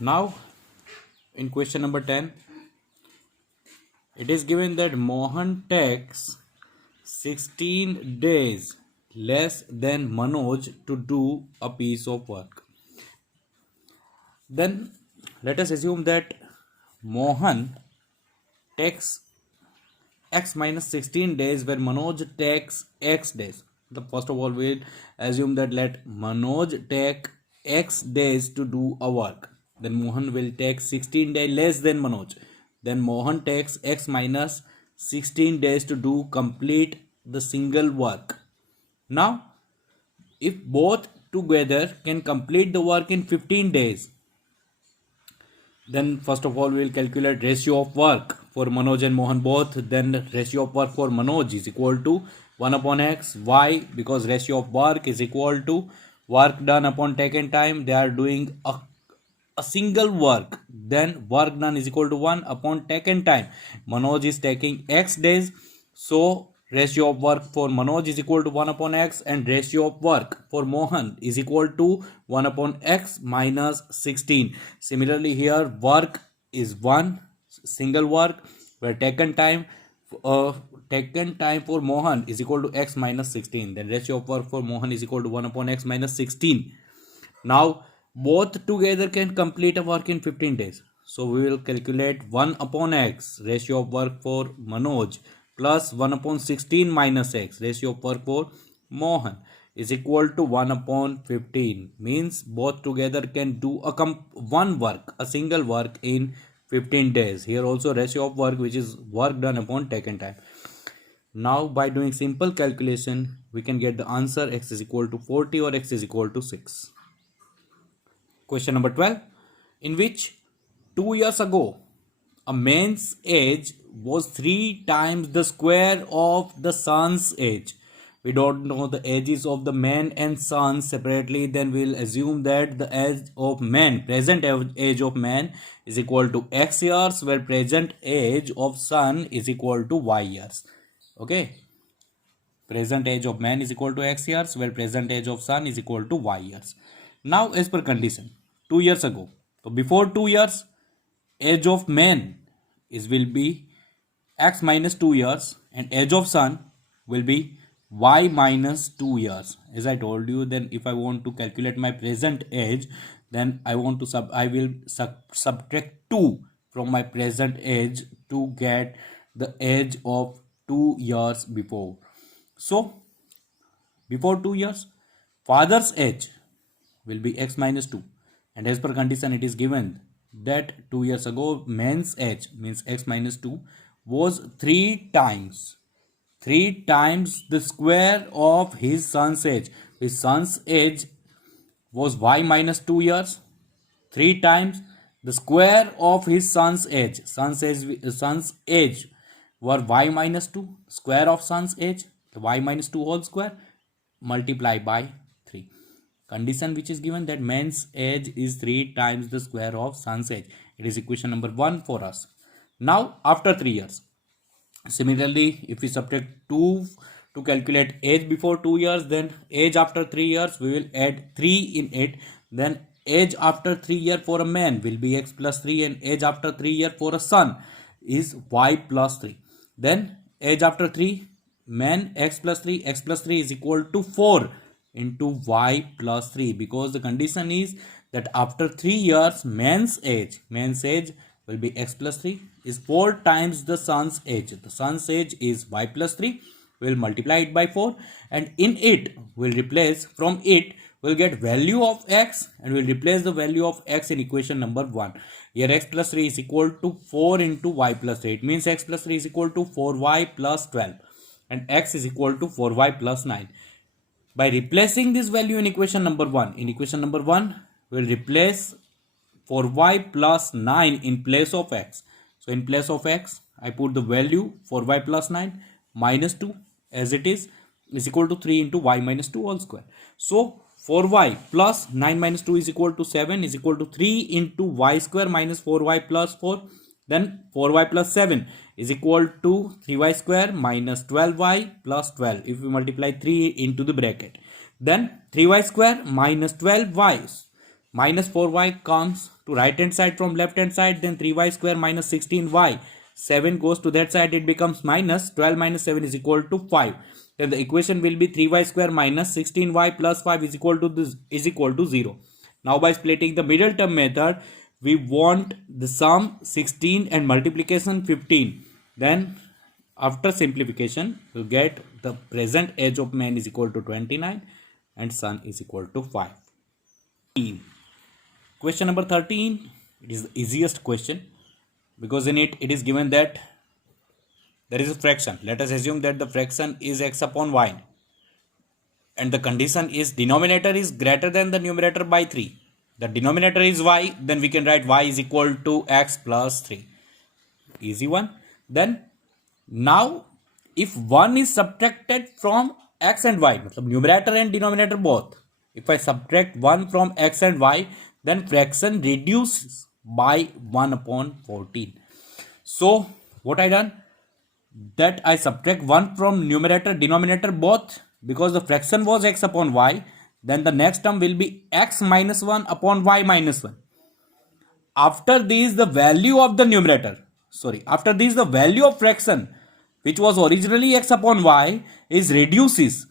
Now, in question number 10, it is given that Mohan takes 16 days less than Manoj to do a piece of work. Then let us assume that Mohan takes x minus 16 days where Manoj takes x days. The first of all, we'll assume that let Manoj take x days to do a work. Then Mohan will take 16 days less than Manoj. Then Mohan takes x minus 16 days to do complete the single work. Now, if both together can complete the work in 15 days, then first of all we will calculate ratio of work for Manoj and Mohan both. Then ratio of work for Manoj is equal to 1 upon x. Why? Because ratio of work is equal to work done upon taken time. They are doing a single work. Then work done is equal to 1 upon taken time. Manoj is taking x days. So ratio of work for Manoj is equal to 1 upon x, and ratio of work for Mohan is equal to 1 upon x minus 16. Similarly, here work is 1 single work where taken time for Mohan is equal to x minus 16. Then ratio of work for Mohan is equal to 1 upon x minus 16. Now both together can complete a work in 15 days. So we will calculate 1 upon x ratio of work for Manoj plus 1 upon 16 minus x ratio of work for Mohan is equal to 1 upon 15. Means both together can do one work, a single work in 15 days. Here also ratio of work, which is work done upon taken time. Now by doing simple calculation, we can get the answer x is equal to 40 or x is equal to 6. Question number 12, in which 2 years ago a man's age was 3 times the square of the son's age. We don't know the ages of the man and son separately. Then we'll assume that the age of man, present age of man is equal to x years, where present age of son is equal to y years. Okay, present age of man is equal to x years, where present age of son is equal to y years. Now as per condition, 2 years ago, so before 2 years, age of man will be x minus 2 years, and age of son will be y minus 2 years. As I told you, then if I want to calculate my present age, then I will subtract 2 from my present age to get the age of 2 years before. So before 2 years, father's age will be x minus 2, and as per condition it is given that 2 years ago man's age, means x minus 2, was 3 times the square of his son's age. His son's age was y minus 2 years. 3 times the square of his son's age. Son's age were y minus 2. Square of son's age, the y minus 2 whole square, multiply by 3. Condition which is given that man's age is 3 times the square of son's age. It is equation number 1 for us. Now after 3 years, similarly, if we subtract 2 to calculate age before 2 years, then age after 3 years we will add 3 in it. Then age after 3 years for a man will be x plus 3, and age after 3 years for a son is y plus 3. Then age after 3, man x plus 3 is equal to 4 into y plus 3, because the condition is that after 3 years man's age will be x plus 3 is 4 times the son's age. The son's age is y plus 3. We will multiply it by 4, and in it we'll replace, from it we'll get value of x, and we'll replace the value of x in equation number 1. Here x plus 3 is equal to 4 into y plus 3. It means x plus 3 is equal to 4y plus 12, and x is equal to 4y plus 9. By replacing this value in equation number 1, we'll replace 4y plus 9 in place of x. So in place of x, I put the value 4y plus 9 minus 2 as it is equal to 3 into y minus 2 all square. So 4y plus 9 minus 2 is equal to 7 is equal to 3 into y square minus 4y plus 4. Then 4y plus 7 is equal to 3y square minus 12y plus 12. If we multiply 3 into the bracket, then 3y square minus 12y minus 4y comes to right hand side from left hand side, then 3y square minus 16y. 7 goes to that side, it becomes minus 12 minus 7 is equal to 5. Then the equation will be 3y square minus 16y plus 5 is equal to 0. Now by splitting the middle term method, we want the sum 16 and multiplication 15. Then after simplification, we'll get the present age of man is equal to 29 and son is equal to 5. Question number 13, it is the easiest question because in it is given that there is a fraction. Let us assume that the fraction is x upon y and the condition is denominator is greater than the numerator by 3. The denominator is y, then we can write y is equal to x plus 3. Easy one. Then now if 1 is subtracted from x and y, numerator and denominator both, if I subtract 1 from x and y, then fraction reduces by 1 upon 14. So what I done, that I subtract 1 from numerator denominator both, because the fraction was x upon y, then the next term will be x minus 1 upon y minus 1. After this the value of the numerator, after this the value of fraction which was originally x upon y is reduces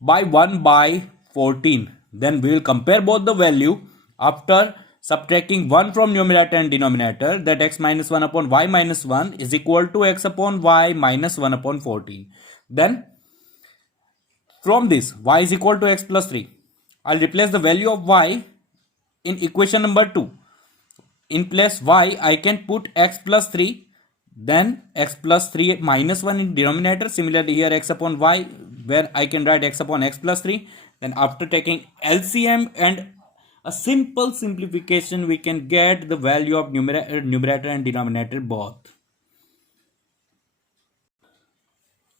by 1 by 14. Then we will compare both the value after subtracting 1 from numerator and denominator, that x minus 1 upon y minus 1 is equal to x upon y minus 1 upon 14. Then from this y is equal to x plus 3. I'll replace the value of y in equation number 2. In place y I can put x plus 3, then x plus 3 minus 1 in denominator. Similarly here x upon y, where I can write x upon x plus 3. Then after taking LCM and a simple simplification, we can get the value of numerator and denominator both.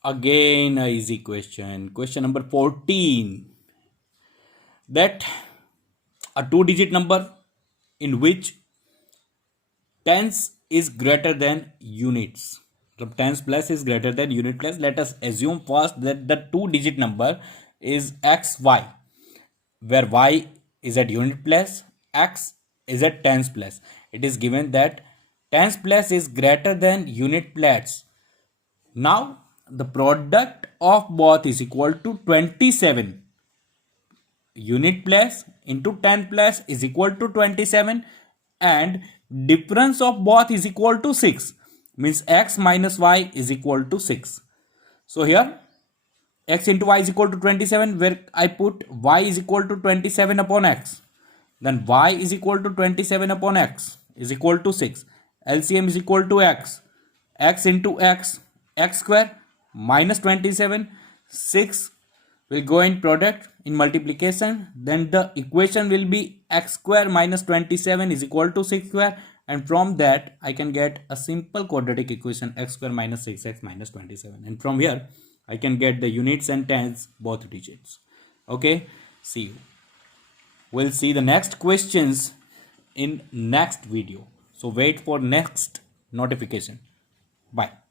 Again a easy question. Question number 14. That a 2-digit number in which tens is greater than units. So tens place is greater than unit place. Let us assume first that the 2-digit number is xy, where y is at unit place, x is at tens place. It is given that tens place is greater than unit place. Now the product of both is equal to 27. Unit place into 10 place is equal to 27 and difference of both is equal to 6. Means x minus y is equal to 6. So here x into y is equal to 27, where I put y is equal to 27 upon x. Then y is equal to 27 upon x is equal to 6. LCM is equal to x. X into x, x square minus 27, 6 will go in product in multiplication. Then the equation will be x square minus 27 is equal to 6 square. And from that I can get a simple quadratic equation x square minus 6x minus 27. And from here I can get the units and tens both digits. Okay, see you. We'll see the next questions in next video. So wait for next notification. Bye.